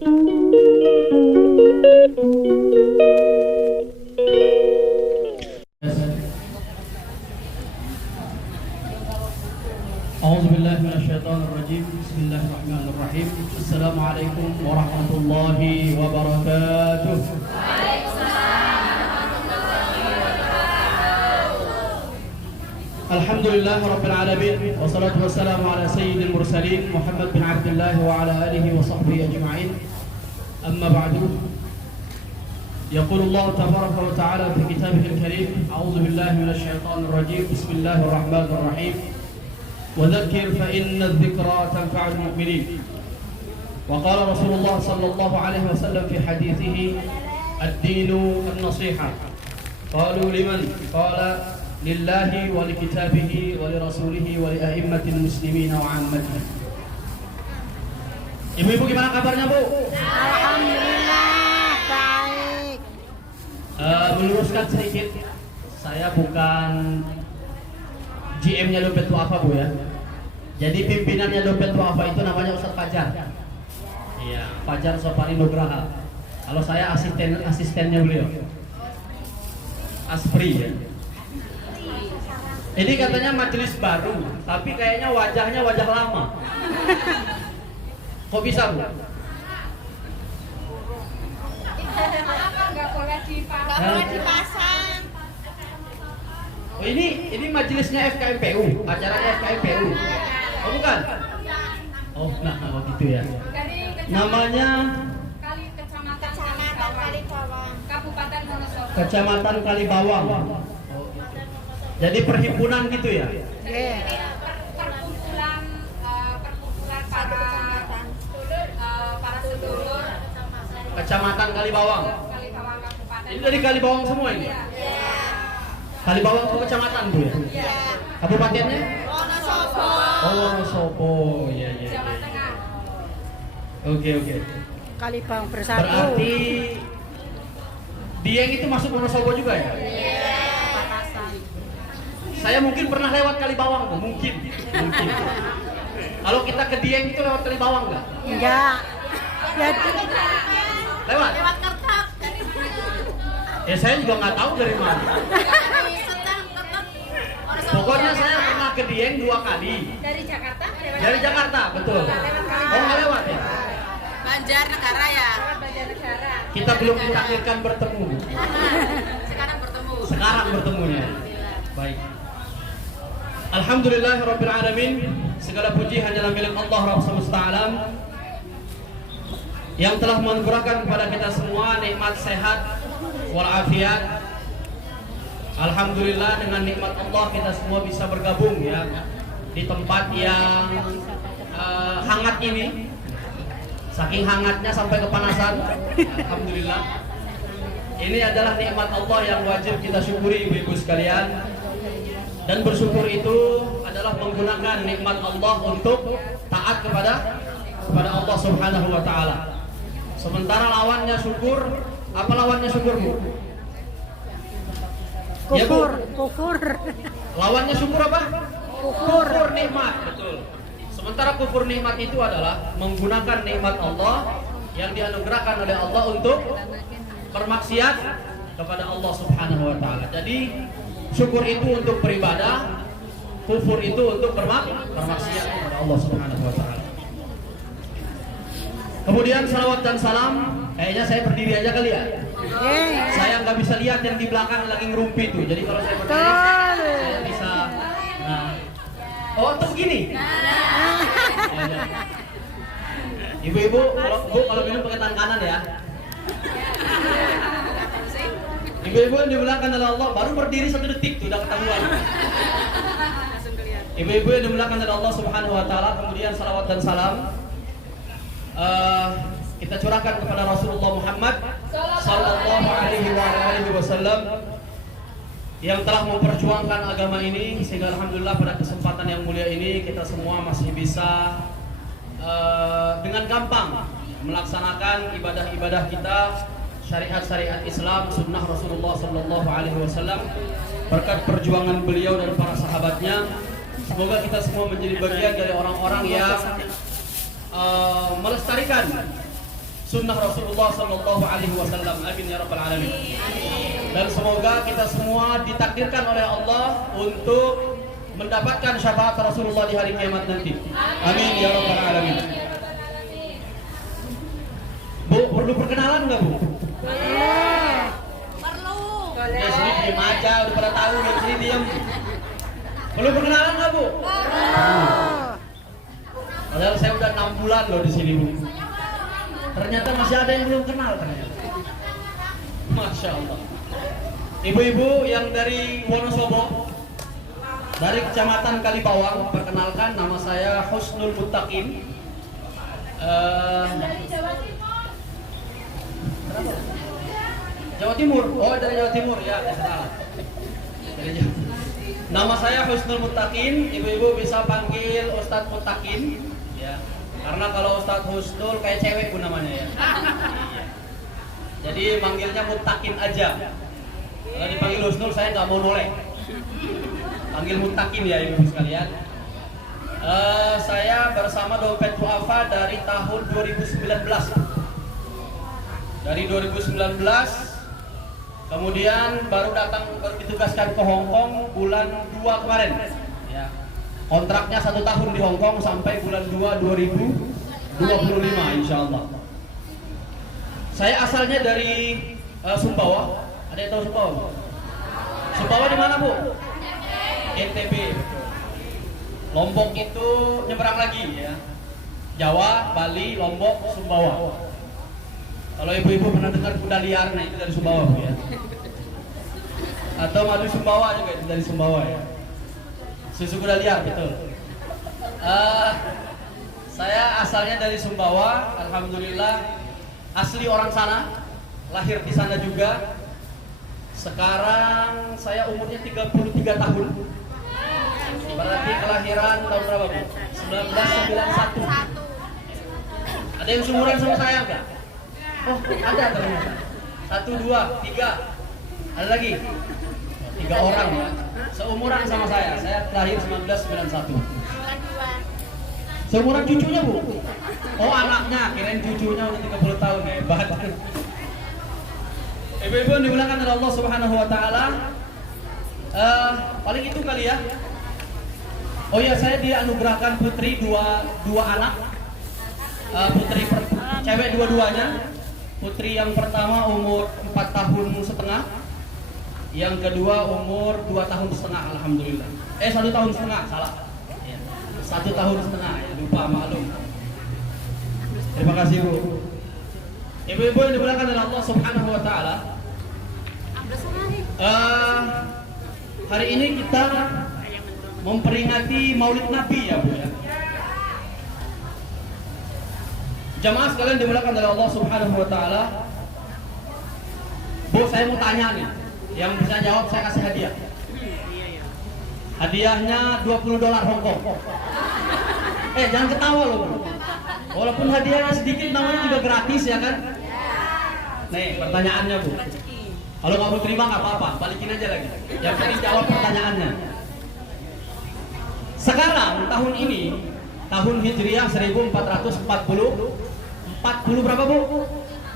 A'udzubillahiminasyaitonirrajim. Bismillahirrahmanirrahim. Assalamualaikum warahmatullahi wabarakatuh. Alhamdulillah rabbil alamin, wassalatu wassalamu ala sayyidil mursalin Muhammad bin Abdullah wa ala alihi wa sahbihi ajma'in. Amma ba'du. Yaqulu Allah tabaraka wa ta'ala fi kitabihil karim, a'udzu billahi minasyaitonir rajim. Bismillahirrahmanirrahim. Wa dzakir fa inna dzikra tanfa'ul mu'minin. Wa qala Rasulullah sallallahu alaihi wasallam fi hadithihi ad-dinu an-nasiha. Qalu liman? Qala lillahi wa likitabihi wa lirasulihi wa li'a'immatil muslimina wa 'ammatihim. Ibu-ibu gimana kabarnya, Bu? Alhamdulillah baik. Meluruskan sedikit, saya bukan GM-nya Dompet Duafa, Bu ya. Jadi pimpinannya Dompet Duafa itu namanya Ustadz Fajar. Iya, Fajar Sopari Nugraha. Kalau saya asistennya beliau. Aspri ya. Ini katanya majelis baru, tapi kayaknya wajahnya wajah lama. Kok bisa, Bu? Nggak boleh dipasang. Oh, ini majelisnya FKMPU, acaranya FKMPU. Oh bukan? Oh, nah gitu ya. Namanya Kecamatan Kalibawang, Kabupaten Wonosobo. Kecamatan Kalibawang. Jadi perhimpunan gitu ya? Perkumpulan para sedulur Kecamatan Kalibawang. Kalibawang Kabupaten. Ini dari Kalibawang semua ini? Iya. Kalibawang itu kecamatan, Bu ya? Iya. Kabupatennya? Wonosobo. Oh, Wonosobo. Iya. Jawa Tengah. Oke. Kalibawang bersatu. Berarti Dieng itu masuk Wonosobo juga ya? Saya mungkin pernah lewat Kalibawang, Bu. Mungkin. Kalau kita ke Dieng itu lewat Kalibawang nggak? Enggak. Ya, Lewat? Kertek. Ya saya juga nggak tahu dari mana. Pokoknya saya pernah ke Dieng 2 kali. Dari Jakarta? Dari Jakarta, betul. Oh nggak lewat ya? Banjarnegara ya. Banjarnegara. Kita belum ditakdirkan bertemu. Sekarang bertemunya. Baik. Alhamdulillahirabbil alamin. Segala puji hanyalah milik Allah Rabb semesta alam yang telah menganugerahkan kepada kita semua nikmat sehat walafiat. Alhamdulillah dengan nikmat Allah kita semua bisa bergabung ya di tempat yang hangat ini. Saking hangatnya sampai kepanasan. Alhamdulillah. Ini adalah nikmat Allah yang wajib kita syukuri, ibu-ibu sekalian. Dan bersyukur itu adalah menggunakan nikmat Allah untuk taat kepada Allah Subhanahu wa taala. Sementara lawannya syukur, apa lawannya syukur, Bu? Ya, Bu. kufur. Lawannya syukur apa? Kufur. Nikmat, betul. Sementara kufur nikmat itu adalah menggunakan nikmat Allah yang dianugerahkan oleh Allah untuk bermaksiat kepada Allah Subhanahu wa taala. Jadi syukur itu untuk beribadah, kufur itu untuk bermaksiat kepada Allah Subhanahu wa taala. Kemudian salawat dan salam, kayaknya saya berdiri aja kali ya. Saya nggak bisa lihat yang di belakang lagi ngerumpi tuh. Jadi kalau saya berdiri, saya bisa. Nah, oh tuh gini. Ibu-ibu, kalau minum pakai tangan kanan ya. Ibu-ibu yang dimuliakan oleh Allah baru berdiri 1 detik tuh udah ketahuan. Ibu-ibu yang dimuliakan oleh Allah Subhanahu wa taala, kemudian salawat dan salam kita curahkan kepada Rasulullah Muhammad sallallahu alaihi wasallam yang telah memperjuangkan agama ini sehingga alhamdulillah pada kesempatan yang mulia ini kita semua masih bisa dengan gampang melaksanakan ibadah-ibadah kita, syariat-syariat Islam, sunnah Rasulullah sallallahu alaihi wasallam berkat perjuangan beliau dan para sahabatnya. Semoga kita semua menjadi bagian dari orang-orang yang melestarikan sunnah Rasulullah Sallallahu Alaihi Wasallam. Amin ya rabbal alamin. Dan semoga kita semua ditakdirkan oleh Allah untuk mendapatkan syafaat Rasulullah di hari kiamat nanti. Amin ya rabbal alamin. Bu, perlu perkenalan nggak bu? Perlu. Ya sini diem aja, udah pada tahu ya sini diem. Perlu perkenalan nggak bu? Padahal saya udah 6 bulan loh di sini bu. Ternyata masih ada yang belum kenal ternyata. Masya Allah. Ibu-ibu yang dari Wonosobo, dari Kecamatan Kalibawang, perkenalkan nama saya Husnul Muttaqin. Jawa Timur. Oh, dari Jawa Timur ya, salah. Dari Jawa. Nama saya Husnul Muttaqin. Ibu-ibu bisa panggil Ustadz Muttaqin ya. Karena kalau Ustadz Husnul kayak cewek bu namanya ya. Jadi manggilnya Muttaqin aja. Kalau dipanggil Husnul saya nggak mau noleh. Panggil Muttaqin ya ibu sekalian. Saya bersama Dompet Duafa dari tahun 2019. Dari 2019, kemudian baru ditugaskan ke Hong Kong bulan 2 kemarin. Ya. Kontraknya 1 tahun di Hong Kong sampai bulan 2 2025 insya Allah. Saya asalnya dari Sumbawa. Ada yang tahu Sumbawa? Sumbawa di mana bu? NTB. Lombok itu nyeberang lagi ya. Jawa, Bali, Lombok, Sumbawa. Kalau ibu-ibu pernah dengar kuda liar, nah itu dari Sumbawa bu ya. Atau madu Sumbawa juga itu dari Sumbawa ya. Susu kuda liar betul. Saya asalnya dari Sumbawa, alhamdulillah asli orang sana, lahir di sana juga. Sekarang saya umurnya 33 tahun. Berarti kelahiran tahun berapa bu? 1991. Ada yang seumuran sama saya enggak? Oh, ada ternyata. 1, 2, 3. Ada lagi? 3 orang ya. Seumuran sama saya. Saya lahir 1991. Seumuran cucunya bu? Oh anaknya, kirain cucunya udah 30 tahun ya. Hebat. Ibu-ibu yang dimuliakan oleh Allah Subhanahu Wa Taala. Paling itu kali ya. Oh ya, saya dianugerahkan putri dua anak. Putri cewek dua-duanya. Putri yang pertama umur 4 tahun setengah. Yang kedua umur 2 tahun setengah, alhamdulillah. 1 tahun setengah, salah. 1 tahun setengah, ya, lupa maklum. Terima kasih bu. Ibu-ibu yang dimuliakan oleh Allah Subhanahu Wa Taala. Hari ini kita memperingati Maulid Nabi ya bu ya. Jamaah sekalian dimuliakan oleh Allah Subhanahu Wa Taala. Bu, saya mau tanya nih. Yang bisa jawab saya kasih hadiah. Hadiahnya $20 Hong Kong. Jangan ketawa loh bu. Walaupun hadiahnya sedikit, namanya juga gratis ya kan. Nih pertanyaannya bu. Kalau nggak mau terima nggak apa-apa, balikin aja lagi. Yang penting jawab pertanyaannya. Sekarang tahun ini, tahun Hijriah 1440, 40 berapa bu?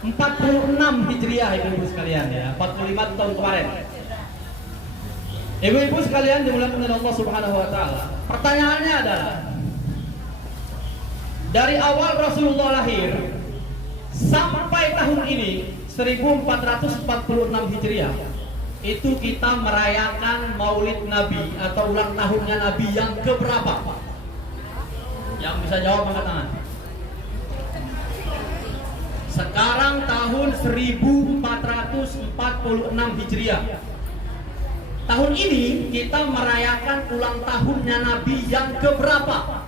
46 Hijriah ibu-ibu sekalian ya, 45 tahun kemarin. Ibu-ibu sekalian dimuliakan oleh Allah Subhanahu Wa Taala. Pertanyaannya adalah, dari awal Rasulullah lahir sampai tahun ini 1446 Hijriah, itu kita merayakan Maulid Nabi atau ulang tahunnya Nabi yang keberapa? Yang bisa jawab angkat tangan. Sekarang tahun 1446 Hijriah. Tahun ini kita merayakan ulang tahunnya Nabi yang keberapa?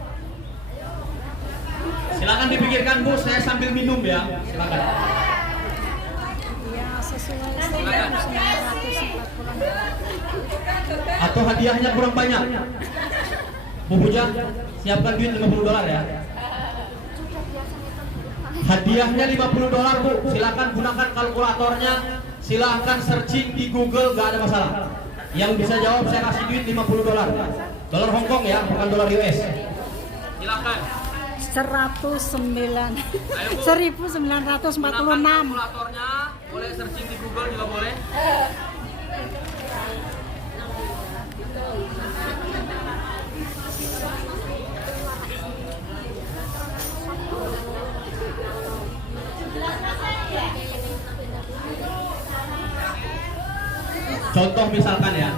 Silakan dipikirkan bu, saya sambil minum ya. Silakan. Ya, sesuai 1946. Atau hadiahnya kurang banyak. Bu Puja, siapkan duit $50 ya. Hadiahnya $50 bu. Silakan gunakan kalkulatornya. Silakan searching di Google, gak ada masalah. Yang bisa jawab saya kasih duit $50. Dolar Hong Kong ya, bukan dolar US. Silakan. 109 Ayo, Bu. 1946. Gunakan kalkulatornya, boleh searching di Google juga boleh. Contoh misalkan ya,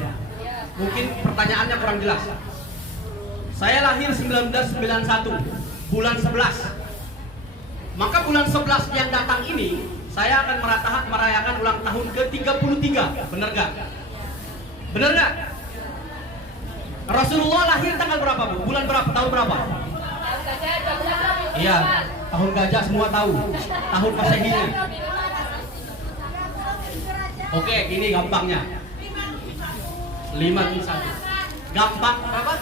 mungkin pertanyaannya kurang jelas. Saya lahir 1991, bulan 11. Maka bulan 11 yang datang ini, saya akan merayakan ulang tahun ke-33. Benar gak? Benar gak? Rasulullah lahir tanggal berapa, Bu? Bulan berapa? Tahun berapa? Iya, tahun gajah semua tahu. Tahun Masehinya. Oke, gini gampangnya. 51. Gampang berapa?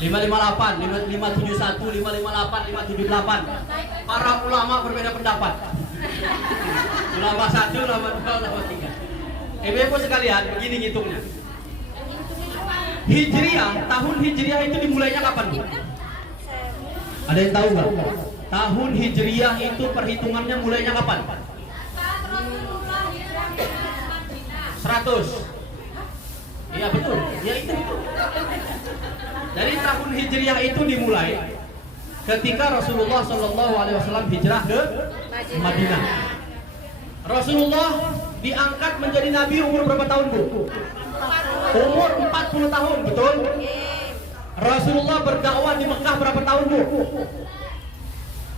558, 571, 558, 578. Para ulama berbeda pendapat. Ulama 1, ulama 2, ulama 3. Ibu-ibu sekalian, begini ngitungnya. Hijriah, tahun Hijriah itu dimulainya kapan, Bu? Ada yang tahu nggak? Tahun Hijriah itu perhitungannya mulainya kapan? 100. Iya betul, ya itu betul. Dari tahun Hijriah itu dimulai ketika Rasulullah SAW hijrah ke Madinah. Rasulullah diangkat menjadi nabi umur berapa tahun, Bu? Umur 40 tahun, betul? Rasulullah berdakwah di Mekah berapa tahun, Bu?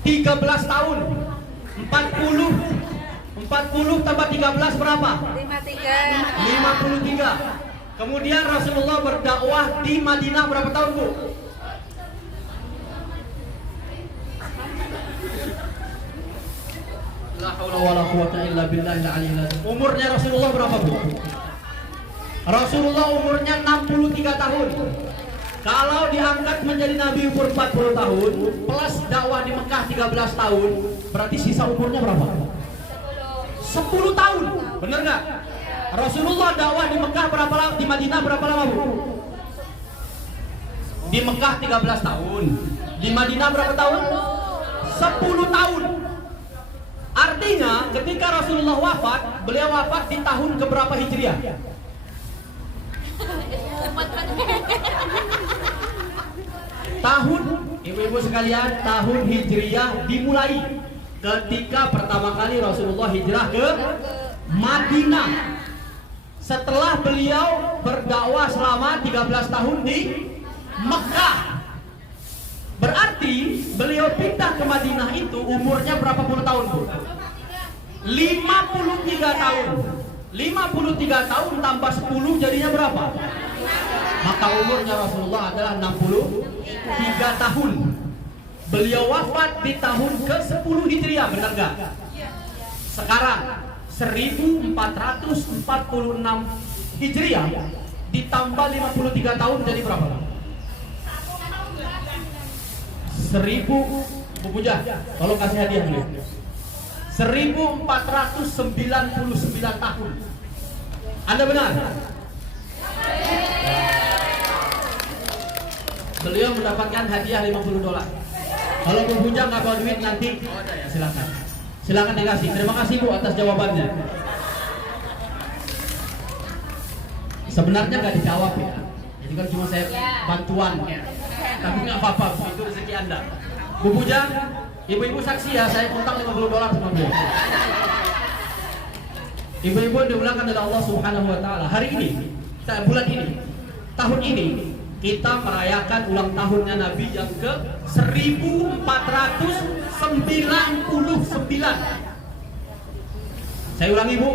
13 tahun. 40 tambah 13 berapa? 53. Kemudian Rasulullah berdakwah di Madinah berapa tahun, Bu? La haula wala quwwata illa billahil aliyyil azim. Umurnya Rasulullah berapa, Bu? Rasulullah umurnya 63 tahun. Kalau diangkat menjadi nabi umur 40 tahun plus dakwah di Mekah 13 tahun, berarti sisa umurnya berapa? 10 tahun. Benar nggak? Rasulullah dakwah di Mekah berapa lama? Di Madinah berapa lama, Bu? Di Mekah 13 tahun. Di Madinah berapa tahun? 10 tahun. Artinya ketika Rasulullah wafat, beliau wafat di tahun keberapa Hijriah? Tahun, ibu-ibu sekalian, tahun Hijriah dimulai ketika pertama kali Rasulullah hijrah ke Madinah. Setelah beliau berdakwah selama 13 tahun di Mekah. Berarti beliau pindah ke Madinah itu umurnya berapa puluh tahun, Bu? 53 tahun. 53 tahun tambah 10 jadinya berapa? Maka umurnya Rasulullah adalah 63 tahun. Beliau wafat di tahun ke-10 Hijriah, benar gak? Sekarang 1446 Hijriah ditambah 53 tahun jadi berapa? 1000, Bu Puja, tolong kasih hadiah dulu. 1499 tahun. Anda benar? Beliau mendapatkan hadiah $50. Kalau Bu Puja nggak bawa duit nanti, silakan. Silakan dikasih. Terima kasih, Bu, atas jawabannya. Sebenarnya nggak dijawab ya. Jadi kan cuma saya bantuan. Tapi nggak apa-apa, itu rezeki Anda. Bu Puja, ibu-ibu saksi ya, saya utang $50 sama beliau. Ibu-ibu dimuliakan oleh Allah Subhanahu wa taala. Hari ini, bulan ini, tahun ini kita merayakan ulang tahunnya Nabi yang ke 1499. Saya ulangi, Bu,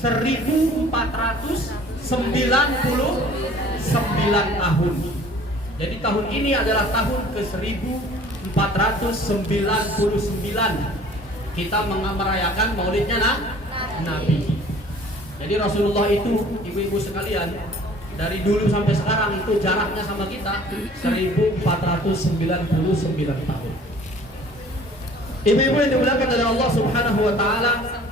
1499 tahun. Jadi tahun ini adalah tahun ke 1499. Kita merayakan maulidnya Nabi. Jadi Rasulullah itu, ibu-ibu sekalian, dari dulu sampai sekarang itu jaraknya sama kita 1499 tahun. Ibu-ibu yang dimuliakan oleh Allah Subhanahu wa taala,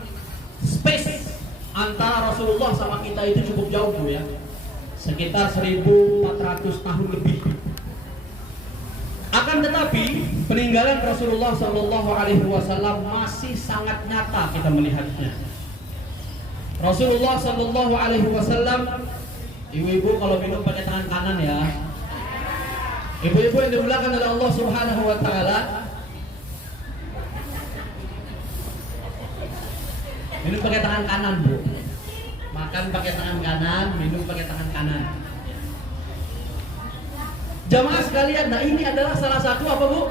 space antara Rasulullah sama kita itu cukup jauh, Bu, ya. Sekitar 1400 tahun lebih. Akan Akan tetapi peninggalan Rasulullah Shallallahu Alaihi Wasallam masih sangat nyata kita melihatnya. Rasulullah Shallallahu Alaihi Wasallam, ibu-ibu kalau minum pakai tangan kanan ya. Ibu-ibu yang dimuliakan oleh Allah Subhanahu Wa Taala, minum pakai tangan kanan bu. Makan pakai tangan kanan, minum pakai tangan kanan. Jamaah sekalian, nah ini adalah salah satu apa bu?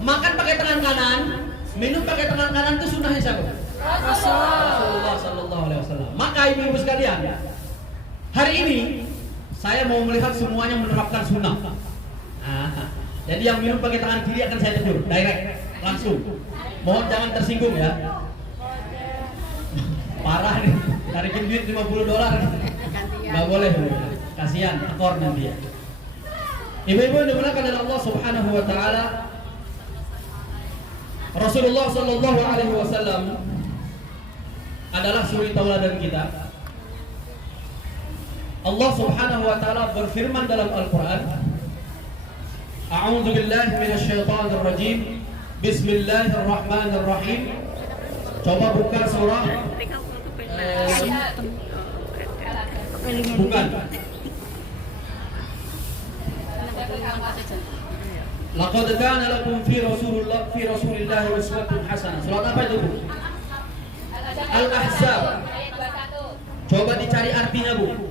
Makan pakai tangan kanan, minum pakai tangan kanan itu sunnahnya siapa? Rasulullah Sallallahu Alaihi Wasallam. Maka ibu-ibu sekalian, hari ini saya mau melihat semuanya menerapkan sunnah. Jadi yang minum pakai tangan kiri akan saya tegur, direct, langsung. Mohon jangan tersinggung ya. Parah nih, tarikin duit $50. Nggak boleh bu, kasihan, tekor nanti ya. Ibu-ibu yang dimuliakan oleh Allah Subhanahu Wa Taala, Rasulullah Sallallahu Alaihi Wasallam adalah suri tauladan kita. Allah Subhanahu Wa Taala berfirman dalam Al-Quran, A'udzu billahi minasyaitonir rajim. Bismillahirrahmanirrahim. Coba buka surah bukan. Laqad kana lakum fi Rasulillah uswatun hasanah. Surat apa itu? Al-Ahzab. Coba dicari artinya, Bu.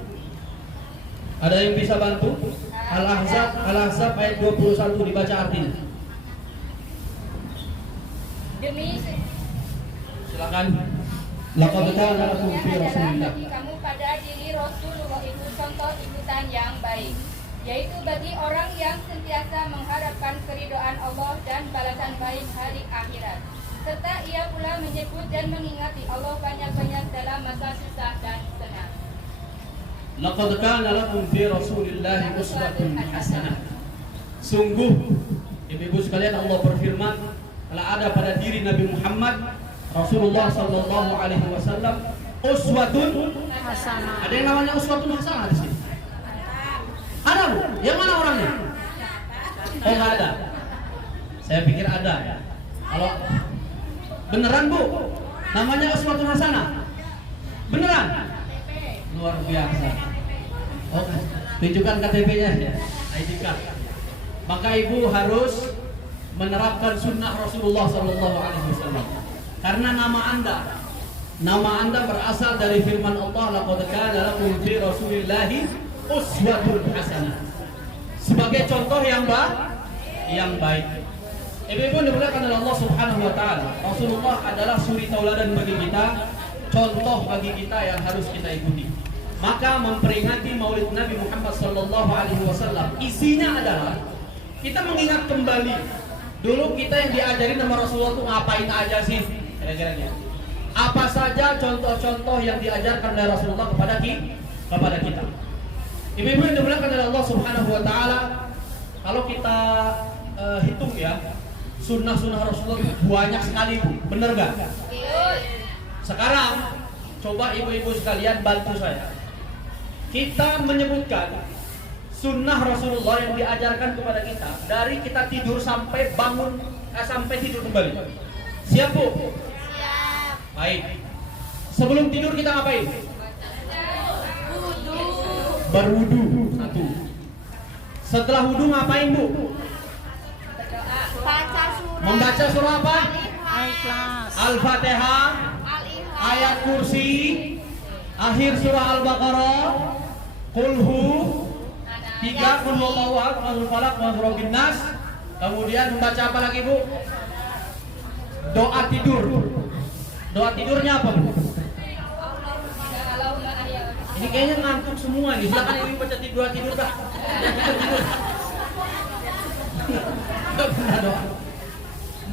Ada yang bisa bantu? Al-Ahzab ayat 21 dibaca artinya. Silakan. Laqad kana lakum fi Rasulillah. Bagi kamu pada diri Rasulullah itu contoh ikutan yang baik, yaitu bagi orang yang sentiasa mengharapkan keridhaan Allah dan balasan baik hari akhirat, serta ia pula menyebut dan mengingati Allah banyak-banyak dalam masa susah dan senang. Laqad kana lakum fi Rasulillah uswatun hasanah. Sungguh ibu-ibu sekalian, Allah berfirman, telah ada pada diri Nabi Muhammad Rasulullah Sallallahu Alaihi Wasallam uswatun hasanah. Ada yang namanya uswatun hasanah di sini? Ada bu? Yang mana orangnya? Oh nggak ada. Saya pikir ada. Kalau beneran bu, namanya uswatun hasanah. Beneran? Luar biasa. Oke, tunjukkan KTP-nya ya, ID card. Maka ibu harus menerapkan sunnah Rasulullah Sallallahu Alaihi Wasallam. Karena nama anda berasal dari firman Allah, laqad kana lakum fi Rasulillahi uswatun hasanah. Sebagai contoh yang baik. Ibu-ibu dimuliakan oleh Allah Subhanahu Wa Taala, Rasulullah adalah suri tauladan bagi kita, contoh bagi kita yang harus kita ikuti. Maka memperingati Maulid Nabi Muhammad Sallallahu Alaihi Wasallam isinya adalah kita mengingat kembali dulu kita yang diajarin sama Rasulullah itu ngapain aja sih kira-kira. Apa saja contoh-contoh yang diajarkan oleh Rasulullah kepada kita. Ibu-ibu yang dimuliakan oleh Allah Subhanahu Wa Taala, kalau kita hitung ya, sunnah-sunnah Rasulullah banyak sekali bu, bener gak? Sekarang coba ibu-ibu sekalian bantu saya. Kita menyebutkan sunnah Rasulullah yang diajarkan kepada kita dari kita tidur sampai bangun, sampai tidur kembali. Siap bu? Siap. Baik. Sebelum tidur kita ngapain? Berwudu. Satu. Setelah wudu ngapain bu? Baca surah. Membaca surah apa? Al-Ikhlas. Al-Fatihah, ayat kursi, akhir surah Al-Baqarah, Qulhu, 3 Qul huwallahu ahad, Qul falaq, Qul rabbin nas. Kemudian membaca apa lagi bu? Doa tidur. Doa tidurnya apa bu? Ini kayaknya ngantuk semua nih. Silakan ibu baca doa tidur dah. Tidur. Doa.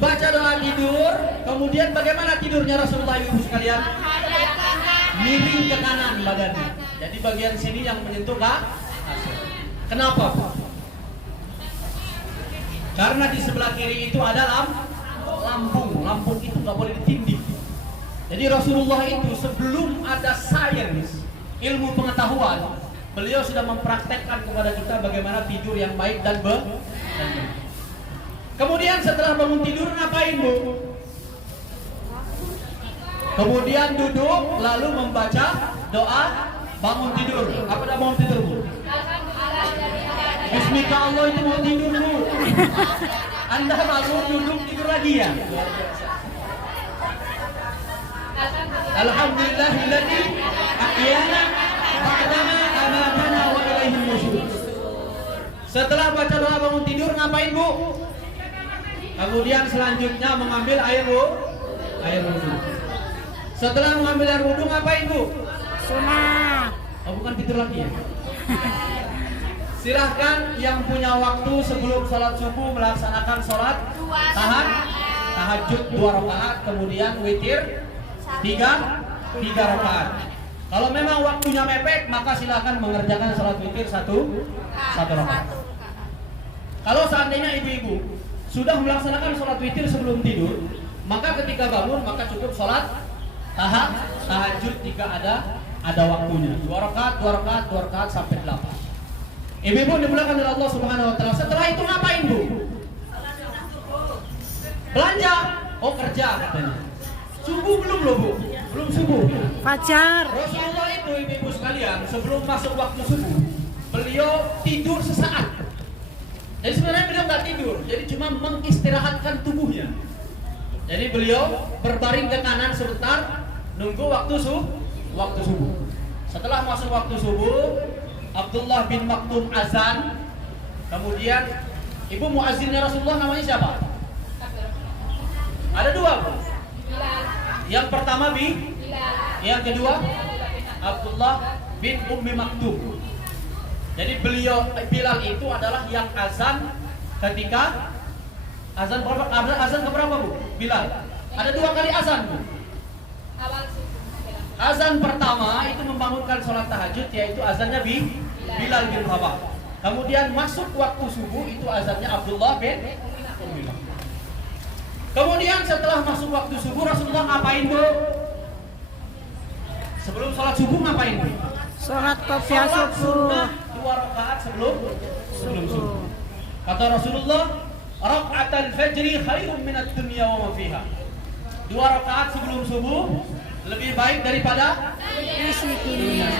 Baca doa tidur. Kemudian bagaimana tidurnya Rasulullah ibu sekalian? Miring ke kanan badannya. Jadi bagian sini yang menyentuh kasur. Kenapa? Karena di sebelah kiri itu ada lambung. Lambung itu nggak boleh ditindih. Jadi Rasulullah itu sebelum ada sains, ilmu pengetahuan, beliau sudah mempraktekkan kepada kita bagaimana tidur yang baik dan Kemudian setelah bangun tidur ngapain Bu? Kemudian duduk lalu membaca doa bangun tidur. Apa dah bangun tidur Bu? Bismika Allah itu mau tidur Bu. Anda bangun duduk tidur lagi ya? Alhamdulillahilladzi ahyana ba'dama amatana wa ilaihi nusyur. Setelah baca doa bangun tidur ngapain Bu? Kemudian selanjutnya mengambil air Bu. Air wudu. Setelah mengambil air wudu ngapain Bu? Sunnah. Oh bukan tidur lagi ya? Silahkan yang punya waktu sebelum sholat subuh melaksanakan sholat tahajud 2 rakaat, kemudian witir 3 rakaat. Kalau memang waktunya mepet, maka silahkan mengerjakan sholat witir 1 rakaat. Kalau seandainya ibu-ibu sudah melaksanakan sholat witir sebelum tidur, maka ketika bangun maka cukup sholat tahajud jika ada waktunya. 2 rakaat sampai 8. Ibu-ibu dimulakan oleh Allah Subhanahu wa taala. Setelah itu ngapain Bu? Belanja. Oh kerja katanya. Subuh belum loh Bu? Belum subuh. Fajar. Rasulullah itu ibu-ibu sekalian sebelum masuk waktu subuh beliau tidur sesaat. Jadi sebenarnya beliau nggak tidur, jadi cuma mengistirahatkan tubuhnya. Jadi beliau berbaring ke kanan sebentar, nunggu waktu subuh. Setelah masuk waktu subuh, Abdullah bin Maktum azan. Kemudian ibu muazzinnya Rasulullah namanya siapa? Ada 2 Bu. Yang pertama yang kedua Abdullah bin Ummi Maktum. Jadi Bilal itu adalah yang azan ketika azan keberapa Bu? Bilal. Ada 2 kali azan Bu. Azan pertama itu membangunkan sholat tahajud, yaitu azannya Bilal bin Rabah. Kemudian masuk waktu subuh itu azannya Abdullah bin Ummi Maktum. Kemudian setelah masuk waktu subuh Rasulullah ngapain Bu? Sebelum sholat subuh ngapain Bu? Sholat qobliyah Sholat subuh. sunnah 2 rakaat sebelum subuh. Kata Rasulullah, rakaatul fajri khairun minad dunya wa ma fiha. 2 rakaat sebelum subuh lebih baik daripada Isi dunia.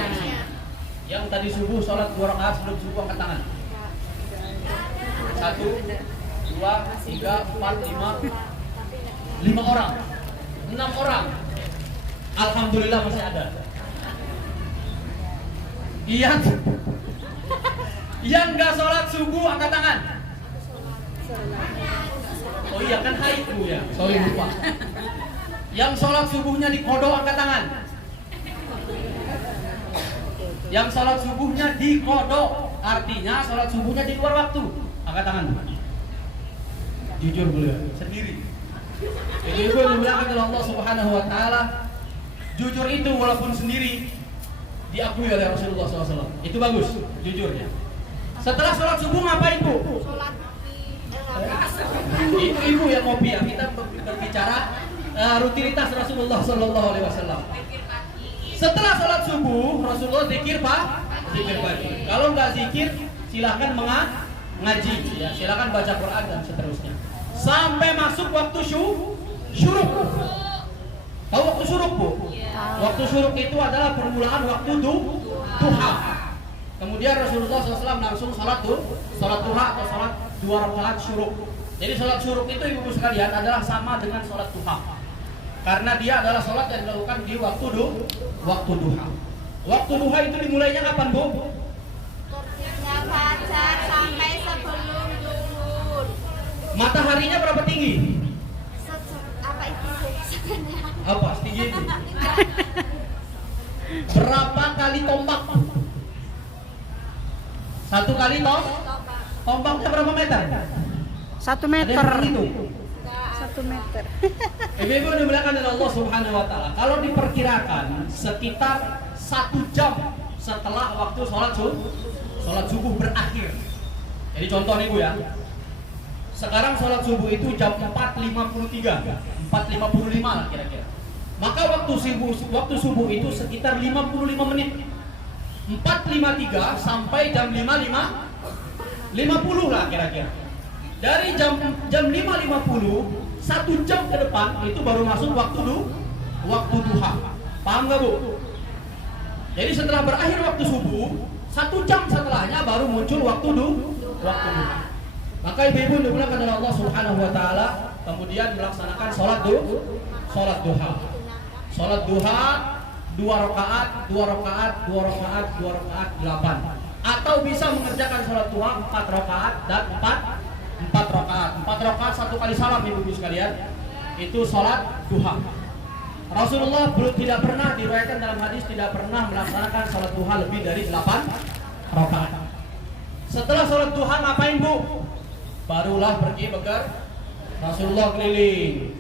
yang tadi subuh sholat 2 rakaat sebelum subuh angkat tangan. 1, 2, 3, 4, 5 orang, 6 orang. Alhamdulillah masih ada. Yang nggak sholat subuh angkat tangan. Oh iya kan haid Bu ya, sorry lupa. Yang sholat subuhnya di kodok angkat tangan. Yang sholat subuhnya di kodok, artinya sholat subuhnya di luar waktu, angkat tangan. Jujur beliau sendiri. Ibu dimuliakan oleh Allah Subhanahu wa taala. Jujur itu walaupun sendiri diakui oleh Rasulullah SAW. Itu bagus, jujurnya. Setelah sholat subuh ngapain Bu? Itu ibu yang ngopi ya. Kita berbicara rutinitas Rasulullah SAW. Setelah sholat subuh Rasulullah zikir pagi. Kalau nggak zikir silahkan ngaji, ya. Silahkan baca Quran dan seterusnya. Sampai masuk waktu syuruk. Tahu waktu syuruk Bu? Waktu syuruk itu adalah permulaan waktu duha. Kemudian Rasulullah SAW langsung sholat duha atau sholat 2 rakaat syuruk. Jadi sholat syuruk itu ibu sekalian adalah sama dengan sholat duha, karena dia adalah sholat yang dilakukan di waktu duha. Waktu duha itu dimulainya kapan Bu? Fajar sampai sebelum zuhur. Mataharinya berapa tinggi? Apa itu sebenarnya? Apa tinggi itu? Berapa kali tombak? 1 kali tombaknya berapa meter? 1 meter. Ada yang itu? 1 meter. Ibu-ibu dimuliakan oleh Allah Subhanahu wa taala. Kalau diperkirakan sekitar 1 jam setelah waktu sholat subuh berakhir. Jadi contoh nih Bu ya. Sekarang sholat subuh itu jam 4.53, 4.55 lah kira-kira. Maka waktu subuh itu sekitar 55 menit. 4.53 sampai jam 5.50 lah kira-kira. Dari jam 5.50 1 jam ke depan itu baru masuk waktu duha. Paham nggak Bu? Jadi setelah berakhir waktu subuh, 1 jam setelahnya baru muncul waktu duha. Maka ibu-ibu dimuliakan oleh Allah Subhanahu wa taala, kemudian melaksanakan sholat duha. Sholat duha 2 rakaat, 8. Atau bisa mengerjakan sholat duha 4 rakaat dan 4 rakaat. 4 rakaat 1 kali salam ibu-ibu sekalian. Itu sholat duha. Rasulullah tidak pernah diriwayatkan dalam hadis tidak pernah melaksanakan sholat duha lebih dari 8 rakaat. Setelah sholat duha ngapain Bu? Barulah pergi Rasulullah keliling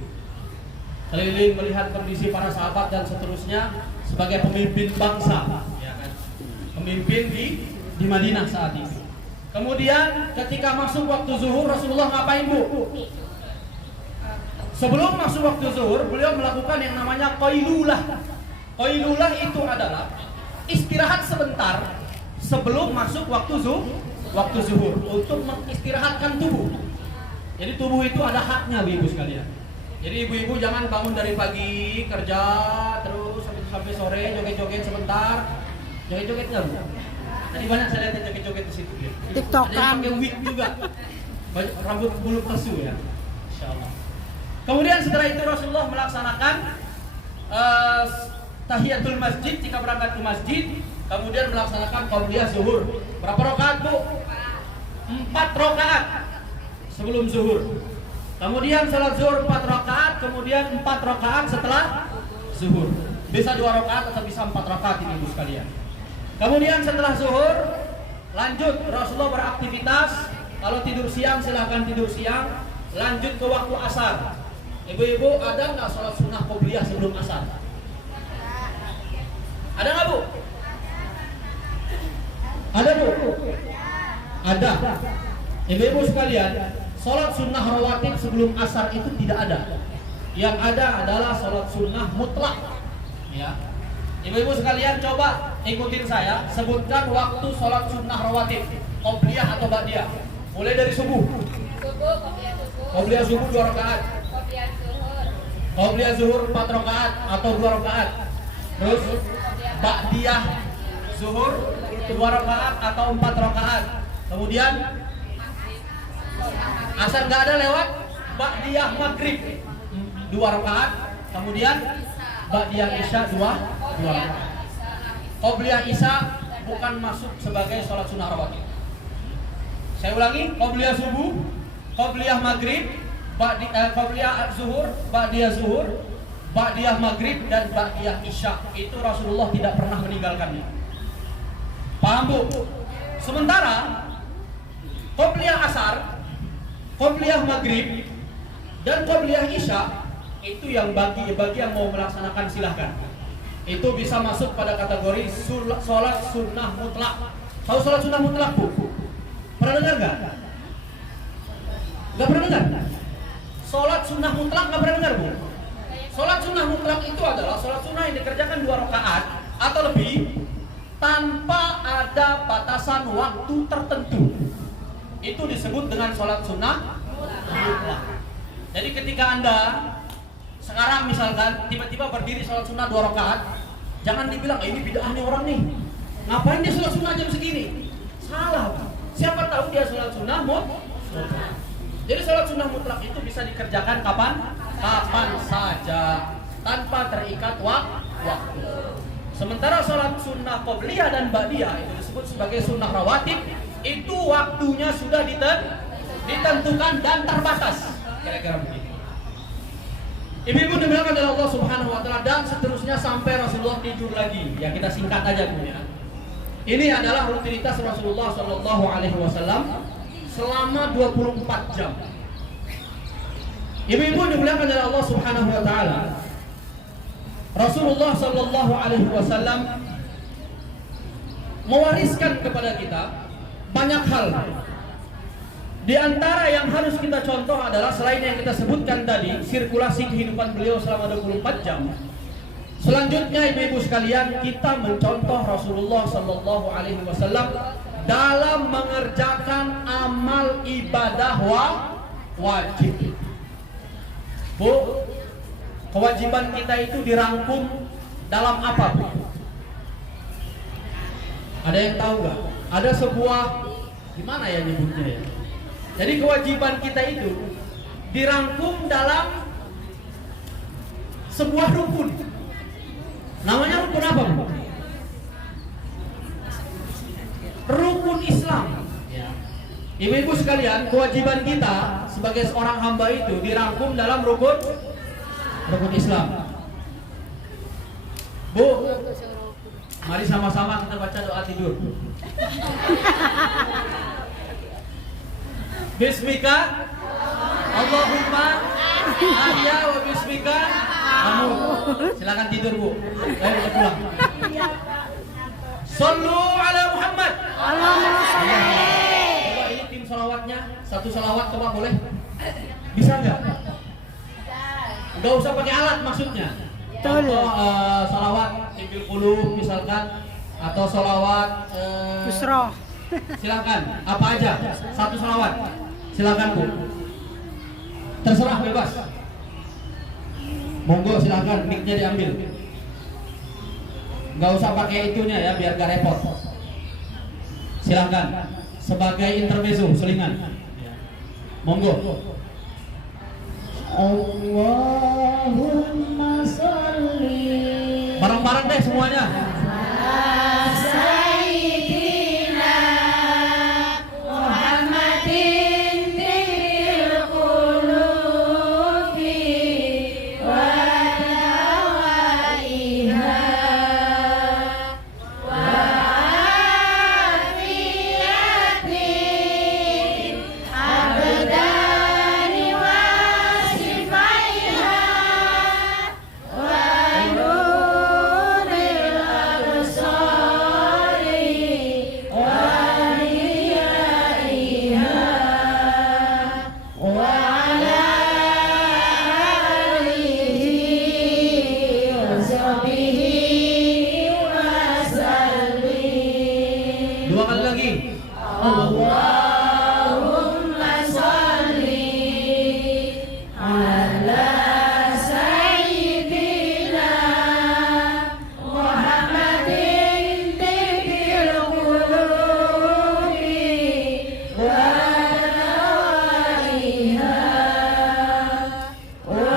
melihat kondisi para sahabat dan seterusnya sebagai pemimpin bangsa, ya kan? Pemimpin di Madinah saat itu. Kemudian ketika masuk waktu zuhur, Rasulullah ngapain Bu? Sebelum masuk waktu zuhur, beliau melakukan yang namanya qailulah. Qailulah itu adalah istirahat sebentar sebelum masuk waktu zuhur untuk mengistirahatkan tubuh. Jadi tubuh itu ada haknya ibu sekalian. Jadi ibu-ibu jangan bangun dari pagi kerja terus sampai sore joget-joget sebentar. Joget-joget enggak Bu? Tadi banyak saya lihat joget-joget di situ. TikTokan. Ada yang pakai wig juga. Rambut bulu kesu ya. Insyaallah. Kemudian setelah itu Rasulullah melaksanakan tahiyatul masjid jika berangkat ke masjid. Kemudian melaksanakan qabliyah zuhur. Berapa rakaat Bu? 4 rakaat sebelum zuhur. Kemudian salat zuhur 4 rakaat, kemudian 4 rakaat setelah zuhur. Bisa 2 rakaat atau bisa 4 rakaat ini Ibu sekalian. Kemudian setelah zuhur lanjut Rasulullah beraktivitas. Kalau tidur siang silahkan tidur siang. Lanjut ke waktu asar. Ibu-ibu ada nggak sholat sunnah qobliyah sebelum asar? Ada nggak Bu? Ada Bu? Ada. Ibu-ibu sekalian, sholat sunnah rawatib sebelum asar itu tidak ada. Yang ada adalah sholat sunnah mutlak. Ya. Ibu-ibu sekalian coba ikutin saya, sebutkan waktu sholat sunnah rawatib, qobliyah atau ba'diyah. Mulai dari subuh. Qobliyah subuh 2 rakaat. Qobliyah zuhur 4 rakaat atau 2 rakaat. Terus ba'diyah zuhur 2 rakaat atau 4 rakaat. Kemudian asar nggak ada lewat ba'diyah maghrib 2 rakaat. Kemudian ba'diyah isya 2 rakaat. Qobliyah isya bukan masuk sebagai sholat sunnah rawatib. Saya ulangi, qobliyah subuh, qobliyah maghrib, qobliyah zuhur, ba'diyah zuhur, ba'diyah maghrib dan ba'diyah isya itu Rasulullah tidak pernah meninggalkannya. Paham Bu? Sementara qobliyah asar, qobliyah maghrib dan qobliyah isya itu yang bagi yang mau melaksanakan silahkan. Itu bisa masuk pada kategori sholat sunnah mutlak. Tahu sholat sunnah mutlak Bu? Pernah dengar nggak? Nggak pernah dengar? Sholat sunnah mutlak nggak pernah dengar Bu? Sholat sunnah mutlak itu adalah sholat sunnah yang dikerjakan 2 rakaat atau lebih tanpa ada batasan waktu tertentu. Itu disebut dengan sholat sunnah mutlak. Jadi ketika Anda sekarang misalkan tiba-tiba berdiri sholat sunnah 2 rakaat, jangan dibilang ini bid'ah nih orang nih. Ngapain dia sholat sunnah jam segini? Salah. Siapa tahu dia sholat sunnah mutlak. Jadi sholat sunnah mutlak itu bisa dikerjakan kapan saja tanpa terikat waktu. Sementara sholat sunnah qobliyah dan ba'diyah itu disebut sebagai sunnah rawatib, itu waktunya sudah ditentukan dan terbatas. Kira-kira begitu. Ibu-ibu dimuliakan oleh Allah Subhanahu wa taala dan seterusnya sampai Rasulullah tidur lagi. Ya kita singkat aja Bu ya. Ini adalah rutinitas Rasulullah Shallallahu alaihi wasallam selama 24 jam. Ibu-ibu dimuliakan oleh Allah Subhanahu wa taala. Rasulullah Shallallahu alaihi wasallam mewariskan kepada kita banyak hal. Di antara yang harus kita contoh adalah selain yang kita sebutkan tadi, sirkulasi kehidupan beliau selama 24 jam. Selanjutnya ibu-ibu sekalian, kita mencontoh Rasulullah Shallallahu alaihi wasallam dalam mengerjakan amal ibadah wajib. Bu, kewajiban kita itu dirangkum dalam apa, Bu? Ada yang tahu nggak? Ada sebuah, gimana ya nyebutnya ya? Jadi kewajiban kita itu dirangkum dalam sebuah rukun. Namanya rukun apa, Bu? Rukun Islam. Ibu-ibu sekalian, kewajiban kita sebagai seorang hamba itu dirangkum dalam rukun Islam. Bu, mari sama-sama kita baca doa tidur. Bismika Allahumma ahya wa bismika amut. Silakan tidur, Bu. Ayo kita pulang. Sallu ala Muhammad. Allahumma sholli. Coba ini tim salawatnya, satu salawat coba boleh? Bisa nggak? Nggak usah pakai alat maksudnya. Contoh salawat Ibil Qulub misalkan, atau salawat Busro. silakan apa aja, satu salawat silakan, Bu. Terserah, bebas. Monggo silakan, mic-nya diambil. Nggak usah pakai itunya ya, biar gak repot. Silakan sebagai intermezzo, selingan. Monggo. Allahumma sholli Bareng-bareng deh semuanya. Sayyidina Muhammadin bil qulubi wa dawaiha wa afiyatin abdani wa sifaiha wa nuril absari wa riyaiha wa ala alihi wa sahbihi wa sallim. Dua kali lagi. Allahumma sholli ala sayyidina Muhammadin tibbil qulubi wa dawaiha wa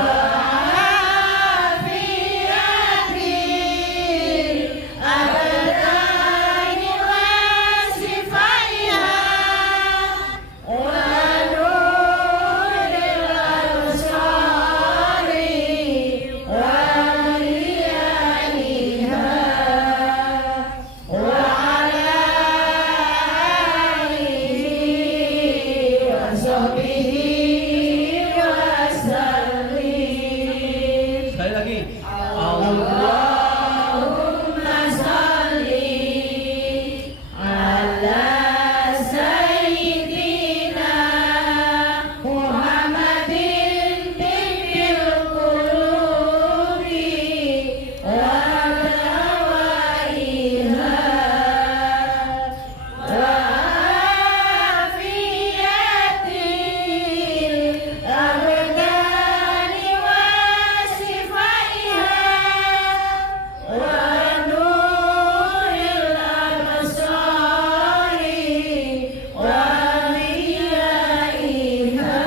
afiyatin abdani wa sifaiha wa nuril absari wa riyaiha wa ala alihi wa sahbihi wa sallim. Sekali lagi. Allahumma sholli ala sayyidina Muhammadin tibbil qulubi wa dawaiha wa afiyatin abdani wa sifaiha wa nuril absari wa riyaiha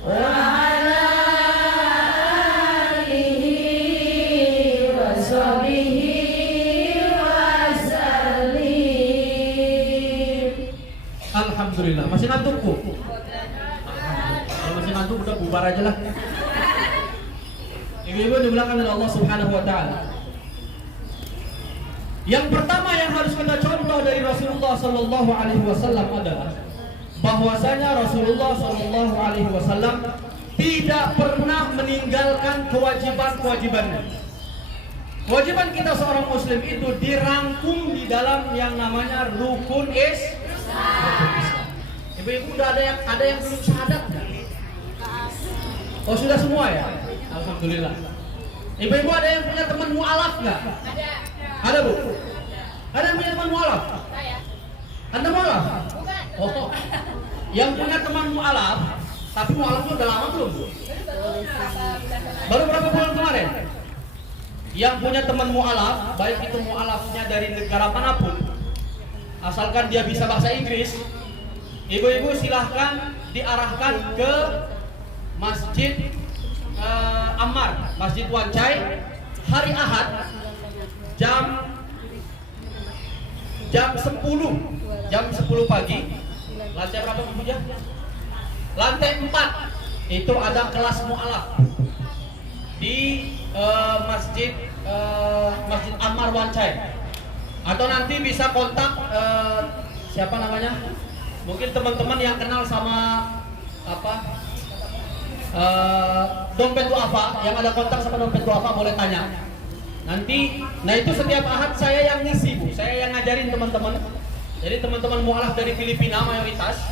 wa ala alihi wa sahbihi wa sallim. Alhamdulillah. Masih ngantuk, Bu? Kalau masih ngantuk udah bubar aja lah. Ibu-ibu dimulakan oleh Allah Subhanahu wa taala. Yang pertama yang harus kita contoh dari Rasulullah sallallahu alaihi wasallam adalah bahwasanya Rasulullah sallallahu alaihi wasallam tidak pernah meninggalkan kewajiban-kewajibannya. Kewajiban kita seorang muslim itu dirangkum di dalam yang namanya rukun Islam. Ibu-ibu udah ada yang belum syahadat nggak? Oh sudah semua ya? Alhamdulillah. Ibu-ibu ada yang punya teman mu'alaf nggak? Ada, Bu? Ada yang punya teman mualaf? Saya. Anda mualaf? Bukan. Oh, yang punya teman mualaf, tapi mualafnya udah lama belum? Baru berapa bulan kemarin? Yang punya teman mualaf, baik itu mualafnya dari negara manapun, asalkan dia bisa bahasa Inggris, ibu-ibu silahkan diarahkan ke Masjid Ammar, Masjid Wancai, hari Ahad jam 10 pagi. Lantai berapa Bu Puja? Lantai 4 itu ada kelas mualaf di Masjid Ammar Wancai. Atau nanti bisa kontak siapa namanya? Mungkin teman-teman yang kenal sama Dompet Duafa, yang ada kontak sama Dompet Duafa boleh tanya. Nanti, nah itu setiap Ahad saya yang ngisi Bu, saya yang ngajarin teman-teman. Jadi teman-teman mualaf dari Filipina mayoritas,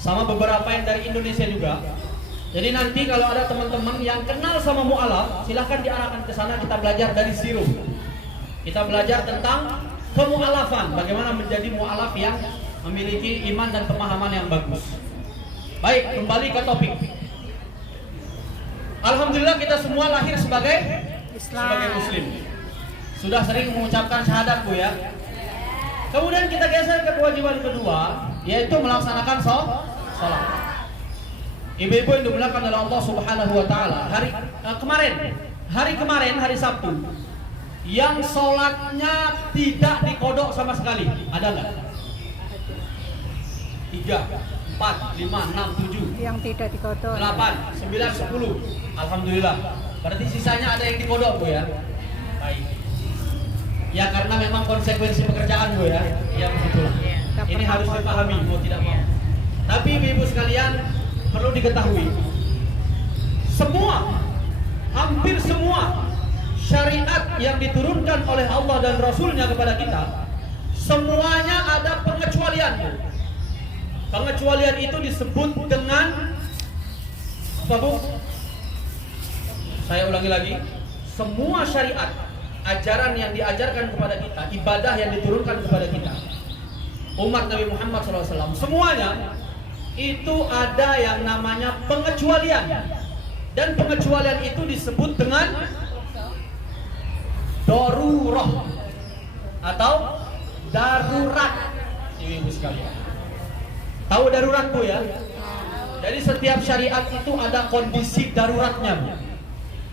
sama beberapa yang dari Indonesia juga. Jadi nanti kalau ada teman-teman yang kenal sama mualaf, silahkan diarahkan ke sana, kita belajar dari zero. Kita belajar tentang kemualafan, bagaimana menjadi mualaf yang memiliki iman dan pemahaman yang bagus. Baik, kembali ke topik. Alhamdulillah kita semua lahir sebagai Muslim. Sudah sering mengucapkan syahadat Bu ya. Kemudian kita geser ke kewajiban kedua, yaitu melaksanakan sholat. Ibu-ibu yang dimuliakan oleh Allah Subhanahu wa taala, hari kemarin hari Sabtu yang sholatnya tidak dikodok sama sekali, ada nggak? 3, 4, 5, 6, 7 Yang tidak dikodok. 8, 9, 10. Alhamdulillah. Berarti sisanya ada yang dikodok Bu ya. Baik. Ya karena memang konsekuensi pekerjaan Bu ya. Ya begitulah. Ini harus dipahami mau tidak mau. Tapi ibu-ibu sekalian perlu diketahui, hampir semua syariat yang diturunkan oleh Allah dan Rasulnya kepada kita, semuanya ada pengecualian. Pengecualian itu disebut dengan apa Bu? Saya ulangi lagi, semua syariat, ajaran yang diajarkan kepada kita, ibadah yang diturunkan kepada kita, umat Nabi Muhammad SAW, semuanya itu ada yang namanya pengecualian. Dan pengecualian itu disebut dengan darurah atau darurat. Ibu sekalian, tahu darurat Bu ya? Jadi setiap syariat itu ada kondisi daruratnya Bu.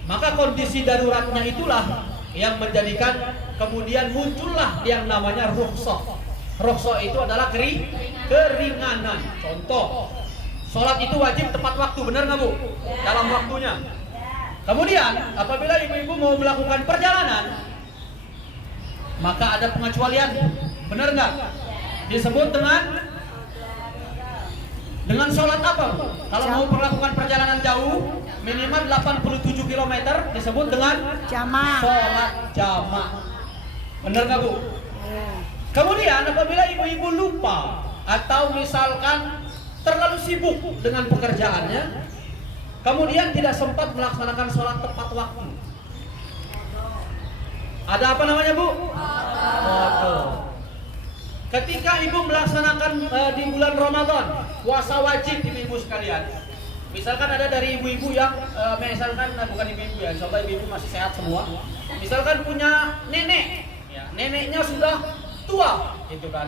Maka kondisi daruratnya itulah yang menjadikan kemudian muncullah yang namanya rukhsah. Rukhsah itu adalah keringanan. Contoh, sholat itu wajib tepat waktu, benar nggak Bu? Dalam waktunya. Kemudian apabila ibu-ibu mau melakukan perjalanan, maka ada pengecualian, benar nggak? Disebut dengan sholat apa Bu? Kalau mau melakukan perjalanan jauh, minimal 87 km, disebut dengan Jamaah. sholat jamaah. Benar nggak Bu? Kemudian apabila ibu-ibu lupa atau misalkan terlalu sibuk dengan pekerjaannya, kemudian tidak sempat melaksanakan sholat tepat waktu, ada apa namanya Bu? Qadha. Ketika ibu melaksanakan di bulan Ramadan puasa wajib ibu-ibu sekalian, misalkan ada dari ibu-ibu yang misalkan bukan ibu-ibu ya, insyaallah ibu-ibu masih sehat semua, misalkan punya nenek ya, neneknya sudah tua gitu kan,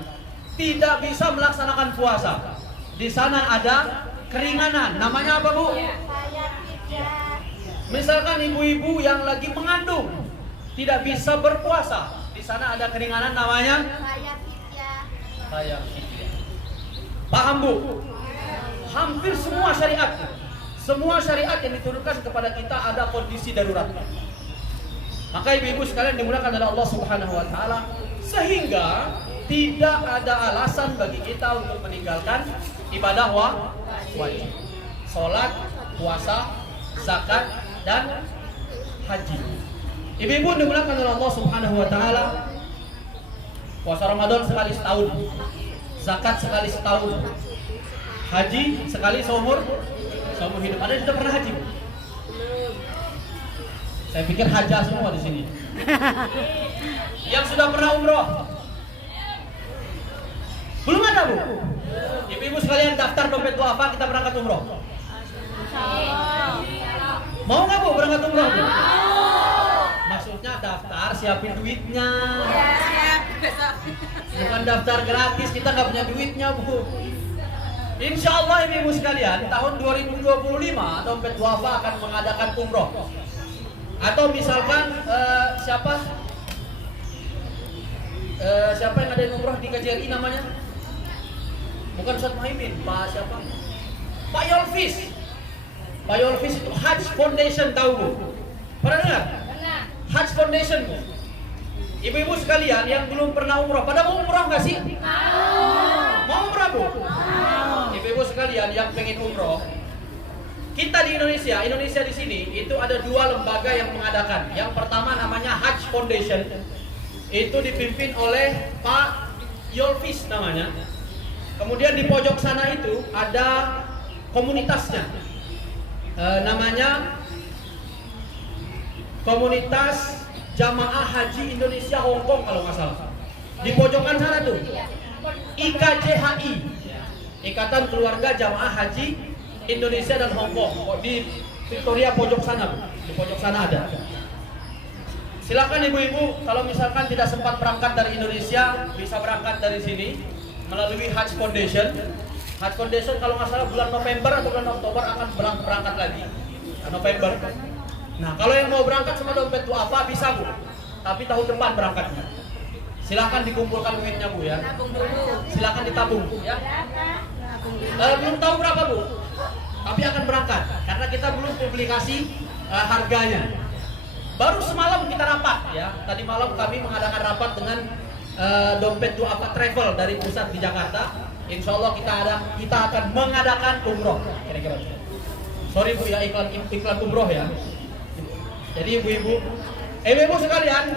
tidak bisa melaksanakan puasa, di sana ada keringanan, namanya apa Bu? Misalkan ibu-ibu yang lagi mengandung tidak bisa berpuasa, di sana ada keringanan, namanya paham Bu? Hampir semua syariat yang diturunkan kepada kita ada kondisi darurat. Maka ibu-ibu sekalian dimuliakan oleh Allah Subhanahu wa taala, sehingga tidak ada alasan bagi kita untuk meninggalkan ibadah wajib. Salat, puasa, zakat dan haji. Ibu-ibu dimuliakan oleh Allah Subhanahu wa taala, puasa Ramadan sekali setahun, zakat sekali setahun, haji sekali seumur hidup. Ada yang sudah pernah haji? Saya pikir haja semua di sini. Yang sudah pernah umroh, Belum ada, Bu? Ibu-ibu sekalian daftar dompet duafa, kita berangkat umroh. Mau nggak, Bu, berangkat umroh, Bu? Maksudnya daftar, siapin duitnya. Bukan daftar gratis, kita nggak punya duitnya, Bu. Insya Allah ibu-ibu sekalian, tahun 2025 dompet duafa akan mengadakan umroh. Atau misalkan siapa yang ngadain umroh di KJRI namanya? Bukan Ustaz Muhaimin, Pak siapa? Pak Yolfis. Pak Yolfis itu Hajj Foundation, tahu, Bu? Pernah dengar? Pernah. Hajj Foundation, Bu. Ibu-ibu sekalian yang belum pernah umroh, pada mau umroh nggak sih? Mau umroh, Bu? Ibu-ibu sekalian yang pengen umroh, kita di Indonesia di sini itu ada 2 lembaga yang mengadakan. Yang pertama namanya Hajj Foundation, itu dipimpin oleh Pak Yolfis namanya. Kemudian di pojok sana itu ada komunitasnya, namanya Komunitas Jamaah Haji Indonesia Hong Kong kalau nggak salah. Di pojokan sana tuh, IKJHI, Ikatan Keluarga Jamaah Haji Indonesia dan Hong Kong. Di Victoria pojok sana, di pojok sana ada. Silakan ibu-ibu, kalau misalkan tidak sempat berangkat dari Indonesia, bisa berangkat dari sini melalui Hajj Foundation. Hajj Foundation kalau nggak salah bulan November atau bulan Oktober akan berangkat lagi. November. Nah, kalau yang mau berangkat sama dompet duafa bisa, Bu. Tapi tahun depan berangkatnya. Silakan dikumpulkan duitnya, Bu, ya. Silakan ditabung, Bu, ya. Belum tahu berapa, Bu. Tapi akan berangkat karena kita belum publikasi harganya. Baru semalam kita rapat, ya. Tadi malam kami mengadakan rapat dengan dompet duafa travel dari pusat di Jakarta. Insya Allah kita akan mengadakan umroh. Kira-kira. Sorry, Bu, ya, iklan umroh, ya. Jadi ibu-ibu sekalian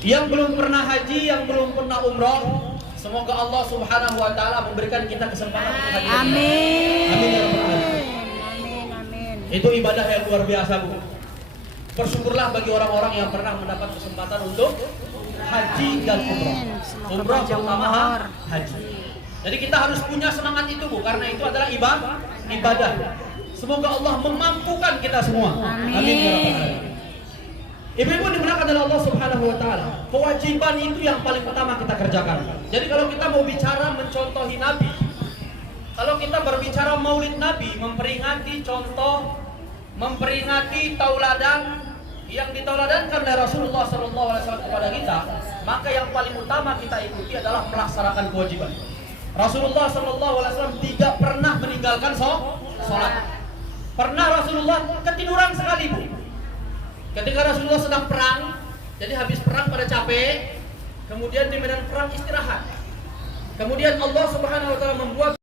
yang belum pernah haji, yang belum pernah umroh, semoga Allah Subhanahu wa taala memberikan kita kesempatan untuk haji. Amin. Amin ya rabbal alamin. Amin. Itu ibadah yang luar biasa, Bu. Bersyukurlah bagi orang-orang yang pernah mendapat kesempatan untuk haji dan umroh. Semoga Umroh panjang terutama umur. haji. Jadi kita harus punya semangat itu, Bu, karena itu adalah ibadah. Semoga Allah memampukan kita semua. Amin. Amin ya rabbal alamin. Ibu-ibu dimuliakan oleh Allah Subhanahu wa taala. Kewajiban itu yang paling utama kita kerjakan. Jadi kalau kita mau bicara mencontohi Nabi, kalau kita berbicara Maulid Nabi, memperingati contoh, memperingati tauladan yang ditauladankan oleh Rasulullah SAW kepada kita, maka yang paling utama kita ikuti adalah melaksanakan kewajiban. Rasulullah SAW tidak pernah meninggalkan sholat. Pernah Rasulullah ketiduran sekali, Bu. Ketika Rasulullah sedang perang, jadi habis perang pada capek, kemudian di medan perang istirahat. Kemudian Allah Subhanahu wa taala membuat